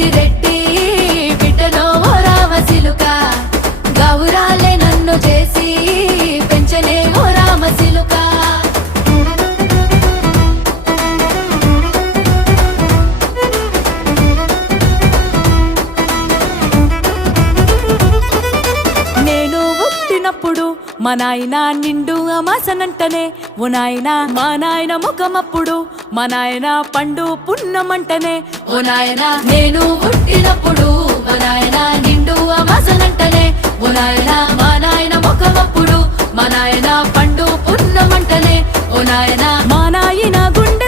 పెద్దిరెడ్డి బిడ్డలో ఓ రామసిలుక గౌరాలే నన్ను చేసి పెంచనే ఓ రామసిలుక నేను పుట్టినప్పుడు మా నాయన నిండు అమాసనంటనే ఓ నాయన మా నాయన ముఖమప్పుడు మా నాయన పండు పున్నమంటనే ఓ నాయన నేను పుట్టినప్పుడు మా నాయన నిండు అమాసనంటనే ఓ నాయన మా నాయన ముఖమప్పుడు మా నాయన పండు పున్నమంటనే ఓ నాయన మా నాయన గుండె